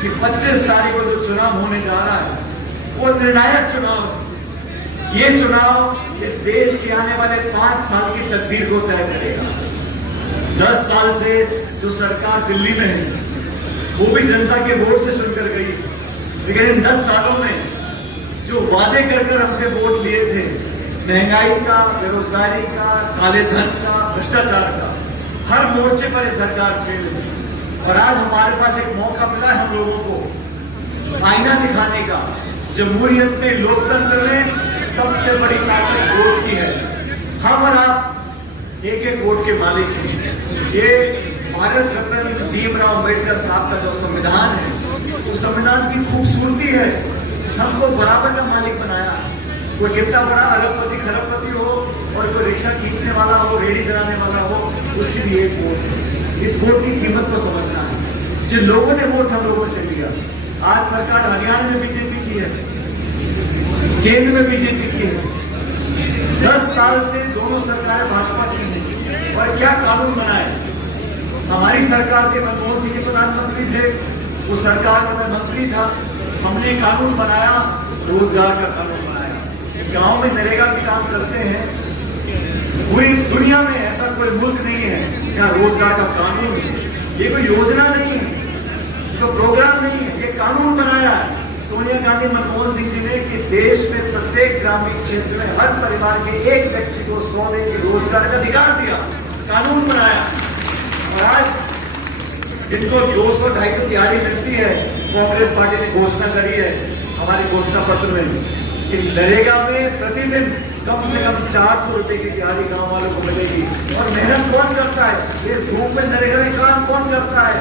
कि 25 तारीख को जो चुनाव होने जा रहा है वो निर्णायक चुनाव, ये चुनाव इस देश के आने वाले 5 साल की तकदीर को तय करेगा। 10 साल से जो सरकार दिल्ली में है वो भी जनता के वोट से चुनकर गई, लेकिन इन 10 सालों में जो वादे कर हमसे वोट लिए थे, महंगाई का, बेरोजगारी का, काले धन का, भ्रष्टाचार का, हर मोर्चे पर ये सरकार फेल है। और आज हमारे पास एक मौका मिला है हम लोगों को आईना दिखाने का। जमहूरियत में, लोकतंत्र में सबसे बड़ी ताकत वोट की है। हम और आप एक एक वोट के मालिक हैं। ये भारत रत्न भीमराव अम्बेडकर साहब का जो संविधान है, उस संविधान की खूबसूरती है, हमको बराबर का मालिक बनाया है। कोई कितना बड़ा अरबपति खरबपति हो और कोई रिक्शा खींचने वाला हो, रेडी चलाने वाला हो, उसकी भी एक वोट है। इस वोट की कीमत को समझना है। जिन लोगों ने वोट हम लोगों से लिया, आज सरकार हरियाणा में बीजेपी की है, केंद्र में बीजेपी की है, 10 साल से दोनों सरकारें भाजपा की है। और क्या कानून बनाए? हमारी सरकार के मनमोहन सिंह जी प्रधानमंत्री थे, उस सरकार का मैं मंत्री था, हमने कानून बनाया, रोजगार का कानून बनाया। गांव में नरेगा के काम चलते हैं। पूरी दुनिया में ऐसा कोई मुल्क नहीं है जहां रोजगार का कानून, ये कोई योजना नहीं है, ये प्रोग्राम नहीं है, ये कानून बनाया है सोनिया गांधी, मनमोहन सिंह जी ने, कि देश में प्रत्येक ग्रामीण क्षेत्र में हर परिवार के एक व्यक्ति को 100 दिन की रोजगार का अधिकार दिया, कानून बनाया। और आज जिनको 200-250 दिहाड़ी मिलती है, कांग्रेस पार्टी ने घोषणा करी है हमारे घोषणा पत्र में कि नरेगा में प्रतिदिन कम से कम 400 रुपए की दिहाड़ी गांव वालों को मिलेगी। और मेहनत कौन करता है? इस धूप में नरेगा में काम कौन करता है?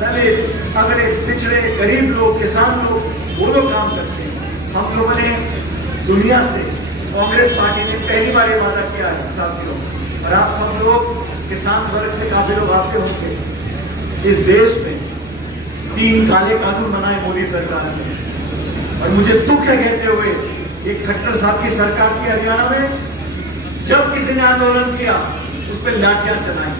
दलित, अगड़े, पिछड़े, गरीब लोग, किसान लोग, वो लोग काम करते हैं। हम लोगों ने दुनिया से, कांग्रेस पार्टी ने पहली बार ये वादा किया है साथियों, और आप सब लोग किसान वर्ग से काफी लोग आते होंगे। इस देश में 3 काले कानून बनाए मोदी सरकार ने, और मुझे दुख है कहते हुए, एक खट्टर साहब की सरकार की हरियाणा में, जब किसी ने आंदोलन किया उस पर लाठियां चलाई,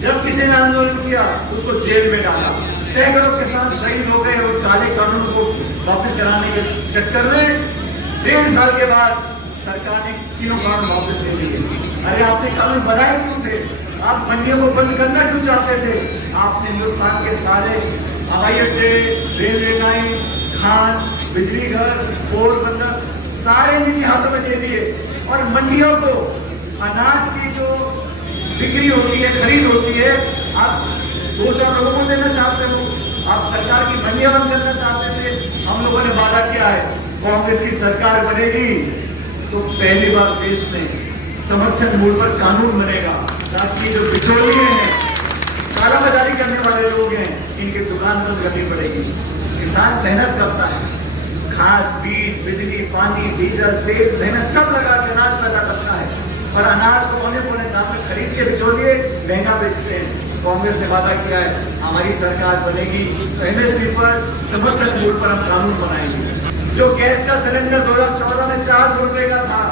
जब किसी ने आंदोलन किया उसको जेल में डाला, सैकड़ों किसान शहीद हो गए। और काले कानून को वापस कराने के चक्कर में 1.5 साल के बाद सरकार ने तीनों कानून वापस ले लिए। अरे आपने कानून बनाए क्यों थे? आप मंडियों को बंद करना क्यों चाहते थे? आपने हिंदुस्तान के सारे हवाई अड्डे, रेलवे लाइन, खान, बिजली घर, पोरबंदर सारे निजी हाथों में दे दिए। और मंडियों को अनाज की जो बिक्री होती है, खरीद होती है, आप 2-4 लोगों को देना चाहते हो। आप सरकार की मंडियां बंद करना चाहते थे। हम लोगों ने वादा किया है, कांग्रेस की सरकार बनेगी तो पहली बार देश में समर्थन मूल्य पर कानून बनेगा, ताकि जो बिचौलिए हैं, कालाबाजारी करने वाले लोग हैं, इनकी दुकान बंद करनी पड़ेगी। किसान मेहनत करता है, खाद, बीज, बिजली, पानी, डीजल, तेल, मेहनत सब लगा के अनाज पैदा करता है, और अनाज को पौने दाम में खरीद के बिचौलिए महंगा बेचते हैं। कांग्रेस ने वादा किया है, हमारी सरकार बनेगी तो एमएसपी पर, समर्थन मूल्य पर हम कानून बनाएंगे। जो गैस का सिलेंडर 2014 में 400 रुपए का था,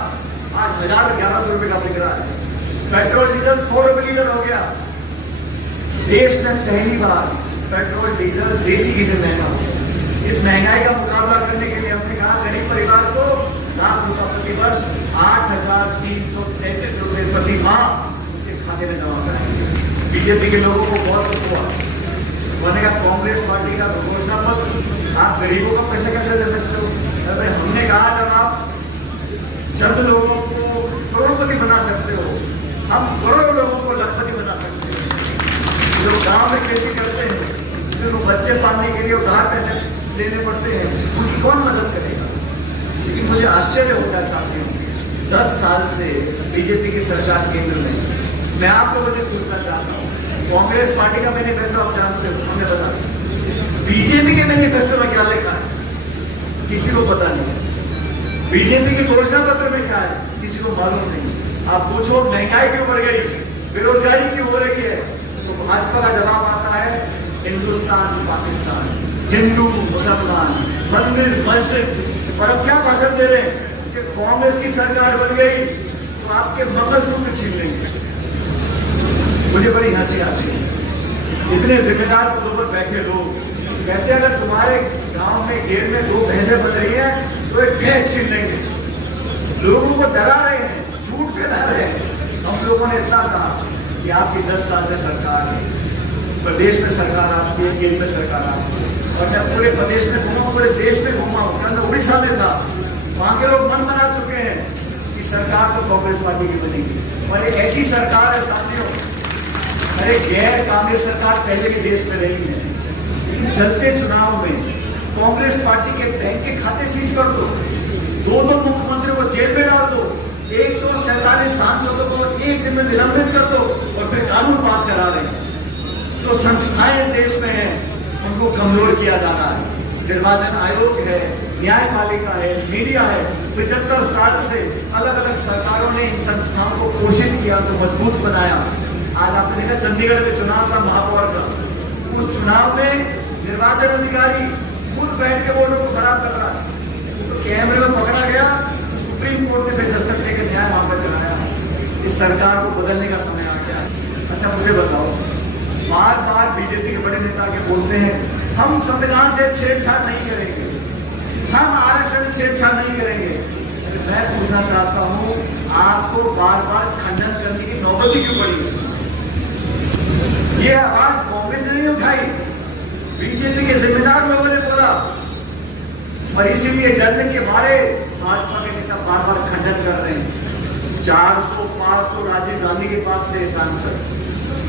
आज 1100 रुपए का बिक रहा है। पेट्रोल डीजल 100 रुपए लीटर हो गया। देश में पहली बार पेट्रोल डीजल देसी घी से महंगा हो गया। इस महंगाई का मुकाबला करने के लिए हमने कहा, गरीब परिवार को ₹1,00,000 प्रति वर्ष, 8,333 रुपए प्रति माह उसके खाते में जमा कराएंगे। बीजेपी के लोगों को बहुत दुख हुआ, उन्होंने कहा कांग्रेस पार्टी का घोषणा पत्र, आप गरीबों को पैसे कैसे दे सकते हो? अरे हमने कहा, जब आप चंद लोगों को करोड़पति बना सकते हो, हम करोड़ों लोगों को लखपति बना सकते हैं। जो गांव में खेती करते हैं, जो बच्चे पालने के लिए उधार पैसे लेने पड़ते हैं, उनकी कौन मदद करेगा? लेकिन मुझे आश्चर्य होता है साथियों, 10 साल से बीजेपी की सरकार केंद्र में। मैं आप लोगों से पूछना चाहता हूँ, कांग्रेस पार्टी का मैनिफेस्टो आप जानते हो, हमें बता दें। बीजेपी के मैनिफेस्टो में क्या लिखा है? किसी को पता नहीं है। बीजेपी के घोषणा पत्र में क्या है? किसी को मालूम नहीं। आप पूछो महंगाई क्यों बढ़ गई, बेरोजगारी क्यों हो रही है, तो भाजपा का जवाब आता है, हिंदुस्तान पाकिस्तान, हिंदू मुसलमान, मंदिर मस्जिद। और अब क्या भाषण दे रहे हैं कि कांग्रेस की सरकार बन गई तो आपके मंगलसूत्र छीन लेंगे। मुझे बड़ी हंसी आती है, इतने जिम्मेदार पदों पर बैठे लोग कहते हैं अगर तुम्हारे गांव में घेर में 2 भैंसें बन रही है तो एक भैंस छीन लेंगे। लोगों को डरा रहे हैं, झूठ फैला रहे हैं। हम लोगों ने इतना कहा कि आपकी 10 साल से सरकार है, प्रदेश में सरकार आपकी है, केंद्र में सरकार आपकी है। और मैं पूरे प्रदेश में घूमा, पूरे देश में घूमा हूँ। कल मैं उड़ीसा में था, वहां के लोग मन बना चुके हैं कि सरकार तो कांग्रेस पार्टी की बनेगी। और एक ऐसी सरकार है साथियों, अरे गैर कांग्रेस सरकार पहले भी देश में रही है, लेकिन चलते चुनाव में कांग्रेस पार्टी के बैंक के खाते सीज कर दो, 2 मुख्यमंत्रियों को जेल में डाल दो, 147 सांसदों को एक दिन में निलंबित कर दो और फिर कानून पास करा रहे हैं। जो संस्थाएं देश में हैं उनको कमजोर किया जा रहा है। निर्वाचन आयोग है, न्यायपालिका है, मीडिया है। 75 साल से अलग अलग सरकारों ने इन संस्थाओं को पोषित किया, तो मजबूत बनाया। आज आपने देखा चंडीगढ़ में चुनाव था महापौर का, उस चुनाव में निर्वाचन अधिकारी खुद बैठ के वोटों को खराब कर रहा है। तो कैमरे में पकड़ा गया, तो सुप्रीम कोर्ट ने फिर दस्तक लेकर न्याय वहां पर कराया। इस सरकार को बदलने का समय आ गया है। अच्छा मुझे बताओ, बार बार बीजेपी के बड़े नेता के बोलते हैं हम संविधान से छेड़छाड़ नहीं करेंगे, हम आरक्षण से छेड़छाड़ नहीं करेंगे। मैं पूछना चाहता हूं, आपको बार बार खंडन करने की नौबत क्यों पड़ी? ये आवाज कांग्रेस ने नहीं उठाई, बीजेपी के जिम्मेदार लोगों ने बोला। और इसीलिए डरने के मारे भाजपा के नेता बार बार खंडन कर रहे हैं। 400 पार तो राजीव गांधी के पास थे सांसद।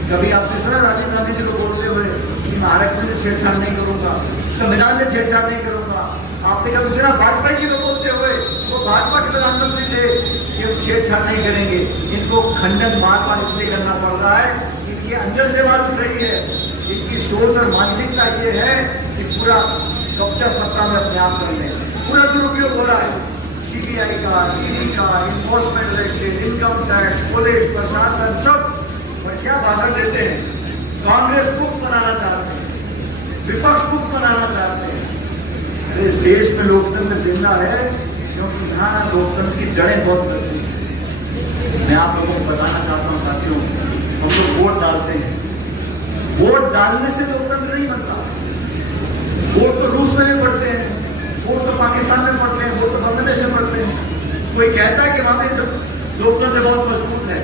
कभी आपने सुना राजीव गांधी जी को बोलते हुए कि मैं आरक्षण से छेड़छाड़ नहीं करूंगा, संविधान से छेड़छाड़ नहीं करूंगा? आपने कभी सुना वाजपेयी जी को बोलते हुए? वो भाजपा के प्रधानमंत्री थे कि हम छेड़छाड़ नहीं करेंगे। इनको खंडन बार बार इसलिए करना पड़ रहा है कि ये अंदर से आवाज उठ रही है। इनकी सोच और मानसिकता ये है कि पूरा कब्जा सत्ता में अपने आप कर लें, पूरा दुरुपयोग हो रहा है। सीबीआई का, ईडी का, enforcement directorate, income tax, police प्रशासन सब और क्या भाषण देते हैं। कांग्रेस मुक्त बनाना चाहते हैं, विपक्ष मुक्त बनाना चाहते हैं। अरे इस देश में लोकतंत्र जिंदा है क्योंकि यहाँ लोकतंत्र की जड़ें बहुत मजबूत हैं। मैं आप लोगों को बताना चाहता हूँ साथियों, हम लोग वोट डालते हैं, वोट डालने से लोकतंत्र नहीं बनता। वोट तो रूस में भी पढ़ते हैं, वोट तो पाकिस्तान में पढ़ते हैं, वोट तो बांग्लादेश में पढ़ते हैं। कोई कहता है कि वहां पे लोकतंत्र बहुत मजबूत है।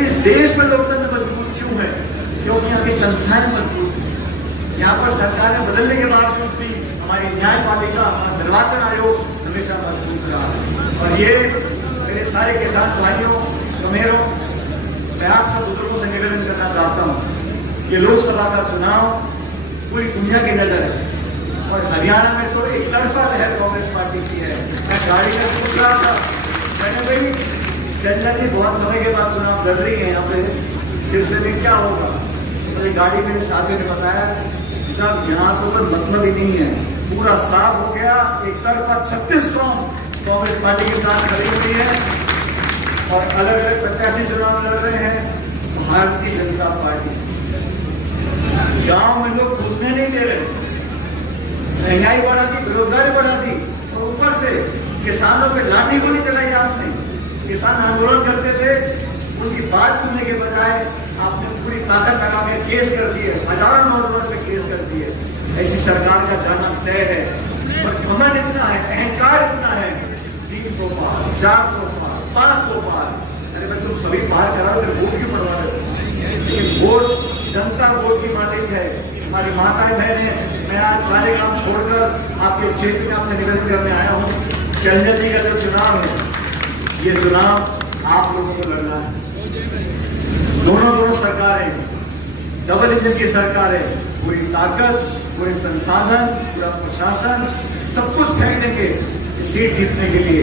इस देश में लोकतंत्र मजबूत क्यों है? क्योंकि यहाँ की संस्थाएं मजबूत हैं। यहाँ पर सरकारें बदलने के बावजूद भी हमारी न्यायपालिका, हमारा निर्वाचन आयोग हमेशा मजबूत रहा। और ये मेरे सारे किसान भाइयों, मेरों, मैं आप सब बुजुर्गों से निवेदन करना चाहता हूँ, ये लोकसभा का चुनाव पूरी दुनिया की नजर है और हरियाणा में तो एक तरफा लहर कांग्रेस पार्टी की है। मैं गाड़ी में पूछ रहा था, मैंने भाई चंडा जी बहुत समय के बाद चुनाव लड़ रही है यहाँ पे, सिलसिले में क्या होगा? तो गाड़ी मेरे साथियों ने बताया साहब यहाँ तो कोई मतलब ही नहीं है, पूरा साफ हो गया। एक तरफा 36 कौम कांग्रेस पार्टी के साथ खड़ी हुई है और अलग अलग प्रत्याशी चुनाव लड़ रहे हैं। भारतीय जनता पार्टी गांव में लोग घुसने नहीं दे रहे, महंगाई बढ़ा दी, बेरोजगारी बढ़ा दी और ऊपर से किसानों पे लाठी गोली चलाई आपने। किसान आंदोलन करते थे, उनकी बात सुनने के बजाय आपने पूरी ताकत लगा के केस कर दिए, हजारों नौजवानों पे केस कर दिए। ऐसी सरकार का जाना तय है। और घमंड इतना है, अहंकार इतना है, 300 पार, 400 पार, 500 पार। अरे भाई तुम सभी पार कराओ, वोट क्यों बढ़वा रहे हो? लेकिन वोट जनता वोट की मालिक है। हमारी माताएं बहनें, मैं आज सारे काम छोड़कर आपके क्षेत्र में आपसे निवेदन करने आया हूँ। चंडल जी का जो चुनाव है, ये चुनाव आप लोगों को लड़ना है। दोनों सरकारें, डबल इंजन की सरकार है। पूरी ताकत, पूरे संसाधन, पूरा प्रशासन सब कुछ फेंक देंगे सीट जीतने के लिए।